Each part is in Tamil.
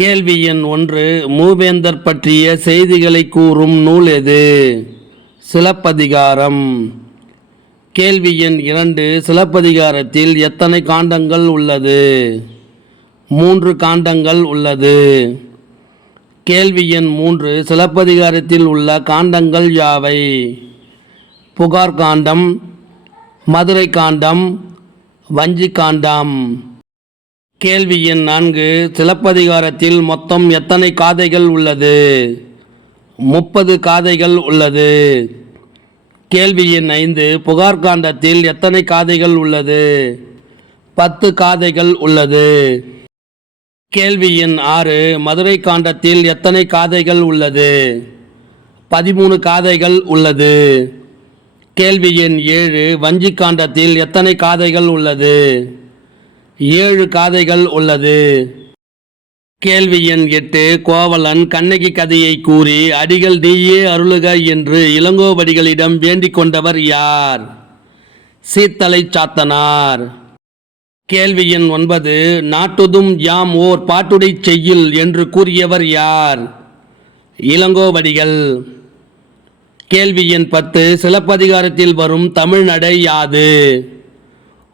கேள்வி எண் 1. மூவேந்தர் பற்றிய செய்திகளை கூறும் நூல் எது? சிலப்பதிகாரம். கேள்வி எண் 2. சிலப்பதிகாரத்தில் எத்தனை காண்டங்கள் உள்ளது? 3 காண்டங்கள் உள்ளது. கேள்வி எண் 3. சிலப்பதிகாரத்தில் உள்ள காண்டங்கள் யாவை? புகார் காண்டம், மதுரை காண்டம், வஞ்சி காண்டம். கேள்வி எண் 4. சிலப்பதிகாரத்தில் மொத்தம் எத்தனை காதைகள் உள்ளது? 30 காதைகள் உள்ளது. கேள்வி எண் 5. புகார் காண்டத்தில் எத்தனை காதைகள் உள்ளது? 10 காதைகள் உள்ளது. கேள்வி எண் 6. மதுரை காண்டத்தில் எத்தனை காதைகள் உள்ளது? 13 காதைகள் உள்ளது. கேள்வி எண் 7. வஞ்சி காண்டத்தில் எத்தனை காதைகள் உள்ளது? 7 காதைகள் உள்ளது. கேள்வி எண் 8. கோவலன் கண்ணகி கதையை கூறி அடிகள் நீயே அருளுக என்று இளங்கோவடிகளிடம் வேண்டிக் கொண்டவர் யார்? சீத்தலை சாத்தனார். கேள்வி எண் 9. நாட்டுதும் யாம் ஓர் பாட்டுடை செய்யுள் என்று கூறியவர் யார்? இளங்கோவடிகள். கேள்வி எண் 10. சிலப்பதிகாரத்தில் வரும் தமிழ் நடை யாது?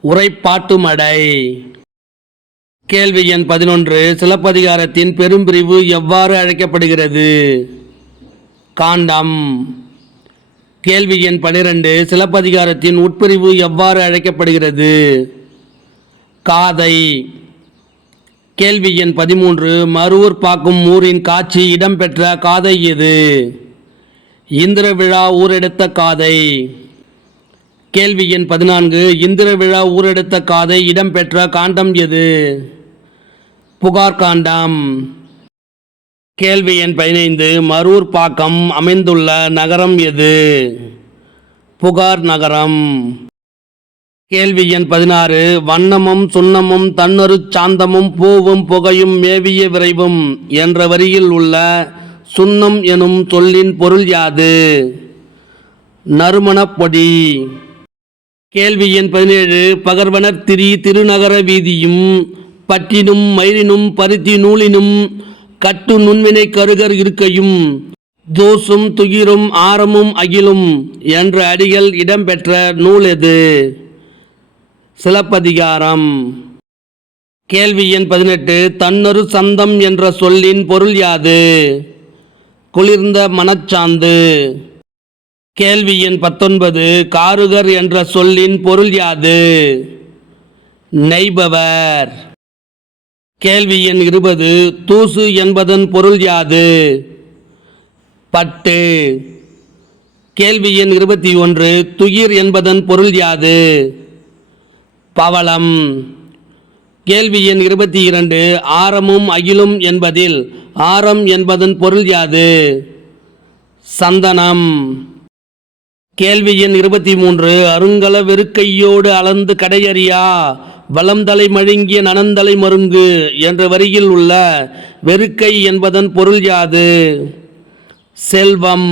உரைப்பாட்டு மடை. கேள்வி எண் 11. சிலப்பதிகாரத்தின் பெரும்பிரிவு எவ்வாறு அழைக்கப்படுகிறது? காண்டம். கேள்வி எண் 12. சிலப்பதிகாரத்தின் உட்பிரிவு எவ்வாறு அழைக்கப்படுகிறது? காதை. கேள்வி எண் 13. மருவூர் பாக்கும் ஊரின் காட்சி இடம்பெற்ற காதை எது? இந்திர விழா ஊரெடுத்த காதை. கேள்வி எண் 14. இந்திர விழா ஊரெடுத்த காதை இடம்பெற்ற காண்டம் எது? புகார் காண்டம். கேள்வி எண் 15. மருவூர் பாக்கம் அமைந்துள்ள நகரம் எது? புகார் நகரம். கேள்வி எண் 16. வண்ணமும் சுண்ணமும் தன்னொரு சாந்தமும் பூவும் புகையும் மேவிய விரைவும் என்ற வரியில் உள்ள சுண்ணம் எனும் சொல்லின் பொருள் யாது? நறுமணப்பொடி. கேள்வி எண் 17. பகர்வனர் திரி திருநகர வீதியும் பற்றினும் மயிரினும் பருத்தி நூலினும் கட்டு நுண்வினை கருகர் இருக்கையும் தோசும் துகிரும் ஆரமும் அகிலும் என்ற அடிகள் இடம்பெற்ற நூல் எது? சிலப்பதிகாரம். கேள்வி எண் 18. தன்னொரு சந்தம் என்ற சொல்லின் பொருள் யாது? குளிர்ந்த மனச்சாந்து. கேள்வி எண் 19. காருகர் என்ற சொல்லின் பொருள் யாது? நெய்பவர். கேள்வி எண் 20. தூசு என்பதன் பொருள் யாது? பட்டு. கேள்வி எண் 21. துகிர் என்பதன் பொருள் யாது? பவளம். கேள்வி எண் 22. ஆரமும் அகிலும் என்பதில் ஆரம் என்பதன் பொருள் யாது? சந்தனம். கேள்வி எண் 23. அருங்கல வெறுக்கையோடு அளந்து கடையறியா வளம்தலை மழுங்கிய நனந்தலை மருங்கு என்ற வரியில் உள்ள வெறுக்கை என்பதன் பொருள் யாது? செல்வம்.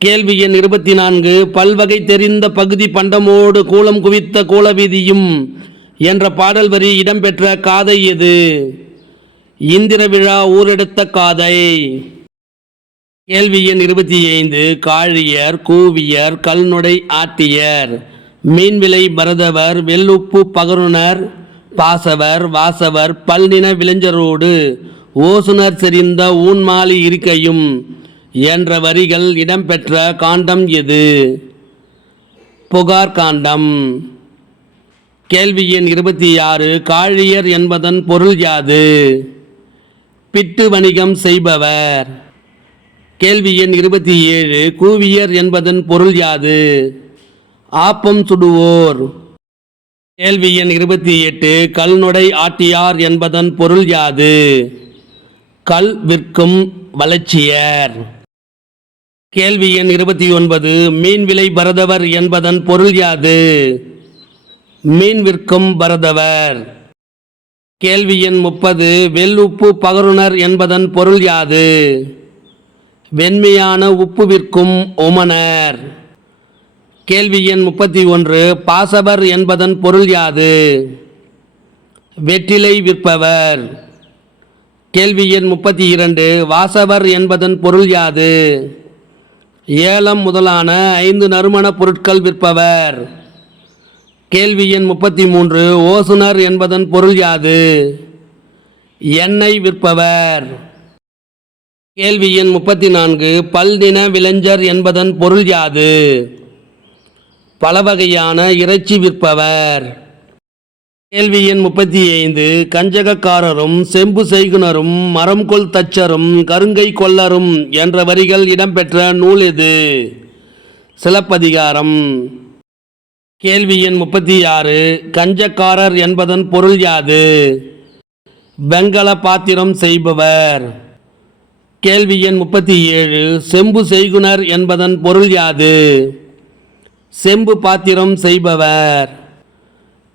கேள்வி எண் 24. பல்வகை தெரிந்த பகுதி பண்டமோடு கூலம் குவித்த கூலவீதியும் என்ற பாடல் வரி இடம்பெற்ற காதை எது? இந்திர விழா ஊரெடுத்த காதை. கேள்வி எண் 25. காழியர் கூவியர் கல்நொடை ஆட்டியர் மீன்விலை பரதவர் வெள்ளுப்பு பகருனர் பாசவர் வாசவர் பல்நின விளைஞரோடு ஓசுனர் செறிந்த ஊன்மாலி இருக்கையும் என்ற வரிகள் இடம்பெற்ற காண்டம் எது? புகார் காண்டம். கேள்வி எண் 26. காழியர் என்பதன் பொருள் யாது? பிட்டு வணிகம் செய்பவர். கேள்வி எண் 27. கூவியர் என்பதன் பொருள் யாது? ஆப்பம் சுடுவோர். கேள்வி எண் 28. கல்நொடை ஆட்டியார் என்பதன் பொருள் யாது? கல் விற்கும் வளச்சியர். கேள்வி எண் 29. மீன்விலை பரதவர் என்பதன் பொருள் யாது? மீன் விற்கும் பரதவர். கேள்வி எண் 30. வெள்ளுப்பு பகருனர் என்பதன் பொருள் யாது? வெண்மையான உப்பு விற்கும் உமனர். கேள்வி எண் 31. பாசவர் என்பதன் பொருள் யாது? வெற்றிலை விற்பவர். கேள்வி எண் 32 வாசவர் என்பதன் பொருள் யாது? ஏலம் முதலான 5 நறுமணப் பொருட்கள் விற்பவர். கேள்வி எண் 33 ஓசுனர் என்பதன் பொருள் யாது? எண்ணெய் விற்பவர். கேள்வி எண் 34 பல்தின விளைஞர் என்பதன் பொருள் யாது? பலவகையான இறைச்சி விற்பவர். கேள்வி எண் 35 கஞ்சகக்காரரும் செம்பு செய்குனரும் மரம்கொள் தச்சரும் கருங்கை கொல்லரும் என்ற வரிகள் இடம்பெற்ற நூல் எது? சிலப்பதிகாரம். கேள்வி எண் 36 கஞ்சக்காரர் என்பதன் பொருள் யாது? வெங்கல பாத்திரம் செய்பவர். கேள்வி எண் 37 செம்பு செய்குனர் என்பதன் பொருள் யாது? செம்பு பாத்திரம் செய்பவர்.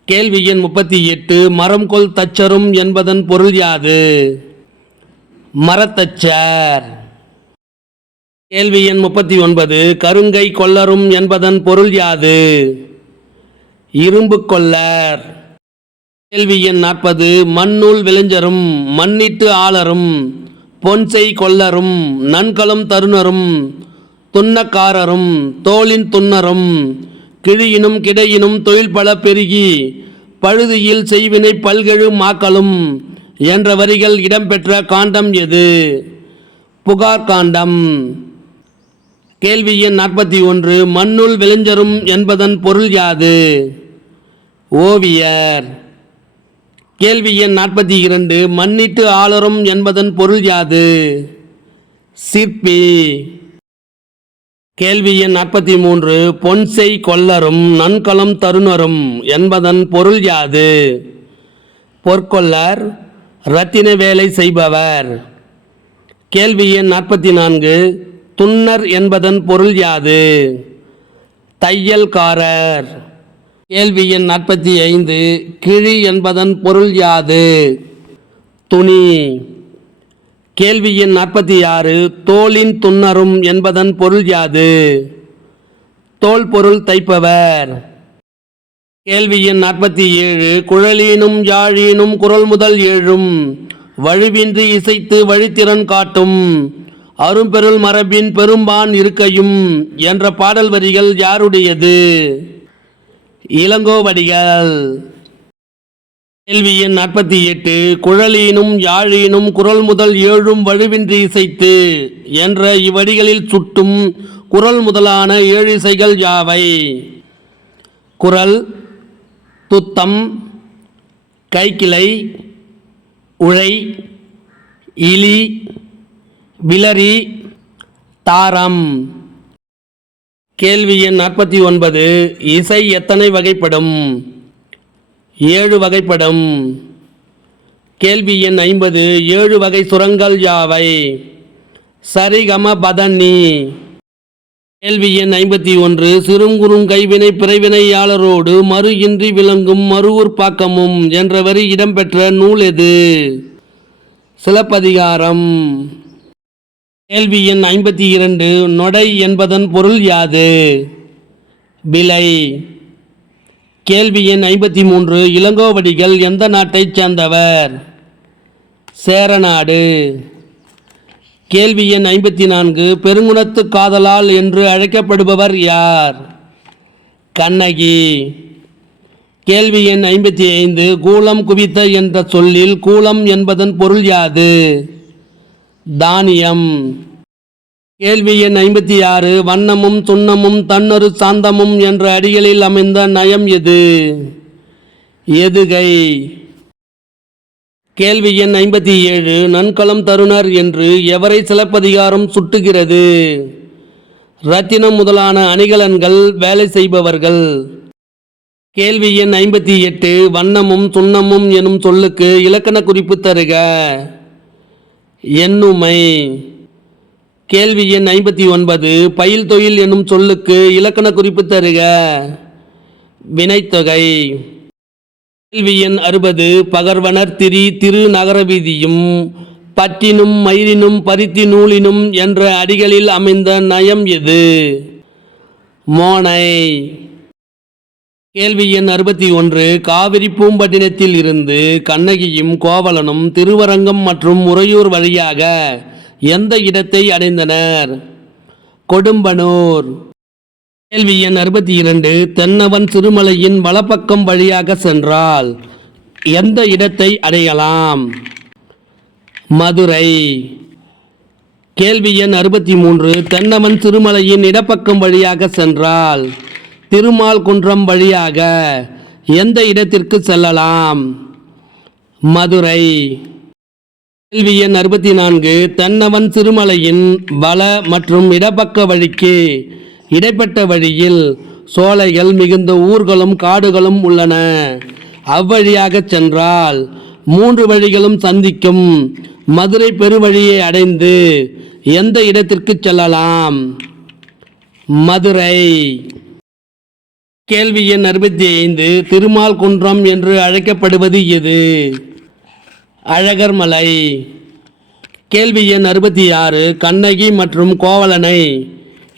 கேள்வி எண் 38 மரம்கொள் தச்சரும் என்பதன் பொருள் யாது? மரத்தச்சர். கேள்வி எண் 39 கருங்கை கொல்லரும் என்பதன் பொருள் யாது? இரும்பு கொல்லர். கேள்வி எண் 40 மண்ணூல் விளைஞரும் மண்ணிட்டு ஆளரும் பொன்செய் கொல்லரும் நன்கலம் தருணரும் துன்னக்காரரும் தோளின் துன்னரும் கிழியினும் கிடையினும் தொழில் பல பெருகி பழுதியில் செய்வினை பல்கெழு மாக்களும் என்ற வரிகள் இடம்பெற்ற காண்டம் எது? புகார் காண்டம். கேள்வி எண் 41 மண்ணுள் விளைஞரும் என்பதன் பொருள் யாது? ஓவியர். கேள்வி எண் 42 மண்ணிட்டு ஆளரும் என்பதன் பொருள் யாது? சிற்பி. கேள்வி எண் 43 பொன்செய் கொல்லரும் நன்கலம் தருணரும் என்பதன் பொருள் யாது? பொற்கொல்லர், இரத்தின வேலை செய்பவர். கேள்வி எண் 44 துன்னர் என்பதன் பொருள் யாது? தையல்காரர். கேள்வி எண் 45 கிழி என்பதன் பொருள் யாது? துணி. கேள்வி எண் 46 தோளின் துன்னரும் என்பதன் பொருள் யாது? தோல் பொருள் தைப்பவர். கேள்வி எண் 47 குழலீனும் யாழீனும் குரல் முதல் ஏழும் வழுவின்றி இசைத்து வழித்திறன் காட்டும் அரும்பெருள் மரபின் பெரும்பான் இருக்கையும் என்ற பாடல் வரிகள் யாருடையது? இளங்கோவடிகள். கேள்வி எண் 48 குழலீனும் யாழீனும் குரல் முதல் ஏழும் வழுவின்றி இசைத்து என்ற இவ்வடிகளில் சுட்டும் குரல் முதலான 7 இசைகள் யாவை? குரல், துத்தம், கைக்கிளை, உழை, இலி, விலரி, தாரம். கேள்வி எண் 49 இசை எத்தனை வகைப்படும்? 7 வகைப்படும். கேள்வி எண் 50 7 வகை சுரங்கள் யாவை? சரிகம பதனி. கேள்வி எண் 51 சிறுங்குறும் கைவினை பிறவினையாளரோடு மறு இன்றி விளங்கும் மறுவூர் பாக்கமும் என்ற வரி இடம்பெற்ற நூல் எது? சிலப்பதிகாரம். கேள்வி எண் 52 நொடை என்பதன் பொருள் யாது? விலை. கேள்வி எண் 53 இளங்கோவடிகள் எந்த நாட்டைச் சேர்ந்தவர்? சேரநாடு. கேள்வி எண் 54 பெருங்குணத்து காதலால் என்று அழைக்கப்படுபவர் யார்? கண்ணகி. கேள்வி எண் 55 கூலம் குவித்த என்ற சொல்லில் கூலம் என்பதன் பொருள் யாது? தானியம். கேள்வி எண் 56 வண்ணமும் துண்ணமும் தன்னொரு சாந்தமும் என்ற அடிகளில் அமைந்த நயம் எது? எதுகை. கேள்வி எண் 57 நன்கலம் தருணர் என்று எவரை சிலப்பதிகாரம் சுட்டுகிறது? இரத்தினம் முதலான அணிகலன்கள் வேலை செய்பவர்கள். கேள்வி எண் 58 வண்ணமும் துண்ணமும் எனும் சொல்லுக்கு இலக்கண குறிப்பு தருக. எண்ணுமை. கேள்வி எண் 59 பயில் தொழில் என்னும் சொல்லுக்கு இலக்கண குறிப்பு தருக. வினைத்தொகை. கேள்வி எண் 60 பகர்வனர் திரி திரு நகர வீதியும் பற்றினும் மயிரினும் பருத்தி நூலினும் என்ற அடிகளில் அமைந்த நயம் எது? மோனை. கேள்வி எண் 61. காவிரி பூம்பட்டினத்தில் இருந்து கண்ணகியும் கோவலனும் திருவரங்கம் மற்றும் உறையூர் வழியாக எந்த இடத்தை அடைந்தனர்? கொடும்பனூர். கேள்வி எண் 62. தென்னவன் சிறுமலையின் வலப்பக்கம் வழியாக சென்றால் எந்த இடத்தை அடையலாம்? மதுரை. கேள்வி எண் 63. தென்னவன் சிறுமலையின் இடப்பக்கம் வழியாக சென்றால் திருமால் குன்றம் வழியாக எந்த இடத்திற்கு செல்லலாம்? மதுரை. கேள்வி எண் 64. தென்னவன் சிறுமலையின் வல மற்றும் இடப்பக்க வழிக்கு இடைப்பட்ட வழியில் சோலைகள் மிகுந்த ஊர்களும் காடுகளும் உள்ளன. அவ்வழியாக சென்றால் 3 வழிகளும் சந்திக்கும் மதுரை பெருவழியை அடைந்து எந்த இடத்திற்கு செல்லலாம்? மதுரை. கேள்வி எண் 65. திருமால் குன்றம் என்று அழைக்கப்படுவது எது? அழகர்மலை. கேள்வி எண் 66. கண்ணகி மற்றும் கோவலனை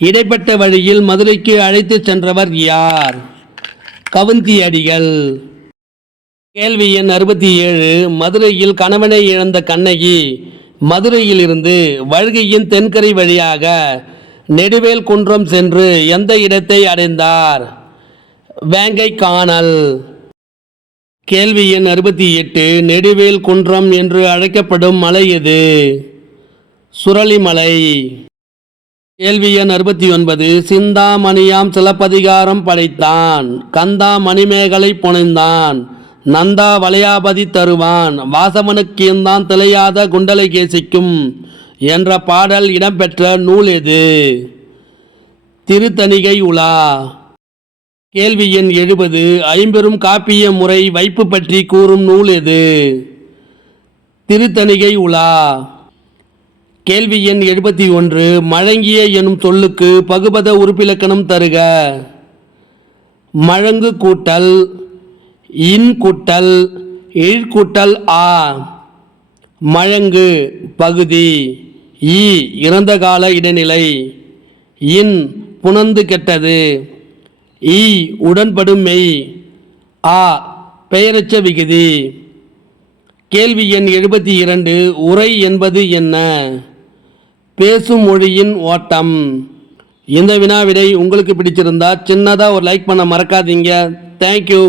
இடைப்பட்ட வழியில் மதுரைக்கு அழைத்து சென்றவர் யார்? கவுந்தியடிகள். கேள்வி எண் 67. மதுரையில் கணவனை இழந்த கண்ணகி மதுரையிலிருந்து வழுகையின் தென்கரை வழியாக நெடுவேல் குன்றம் சென்று எந்த இடத்தை அடைந்தார்? வேங்கை காணல். கேள்வி எண் 68. நெடுவேல் குன்றம் என்று அழைக்கப்படும் மலை எது? சுரளிமலை. கேள்வி எண் 69. சிந்தாமணியாம் சிலப்பதிகாரம் படைத்தான், கந்தா மணிமேகலை புனைந்தான், நந்தா வளையாபதி தருவான், வாசவனுக்கீந்தான் திளையாத குண்டலகேசிக்கும் என்ற பாடல் இடம்பெற்ற நூல் எது? திருத்தணிகை உலா. கேள்வி எண் 70. ஐம்பெரும் காப்பிய முறை வைப்பு பற்றி கூறும் நூல் எது? திருத்தணிகை உலா. கேள்வி எண் 71. மழங்கிய எனும் சொல்லுக்கு பகுபத உறுப்பிலக்கணம் தருக. மழங்கு கூட்டல் இன் கூட்டல் இழ் கூட்டல் ஆ. மழங்கு பகுதி, ஈ இறந்த கால இடைநிலை, இன் புணர்ந்து கெட்டது, ஈ உடன்படும் மெய், ஆ பெயரச்ச விகுதி. கேள்வி எண் 72. உரை என்பது என்ன? பேசும் மொழியின் ஓட்டம். இந்த வினாவிடை உங்களுக்கு பிடிச்சிருந்தா சின்னதாக ஒரு லைக் பண்ண மறக்காதீங்க. தேங்க்யூ.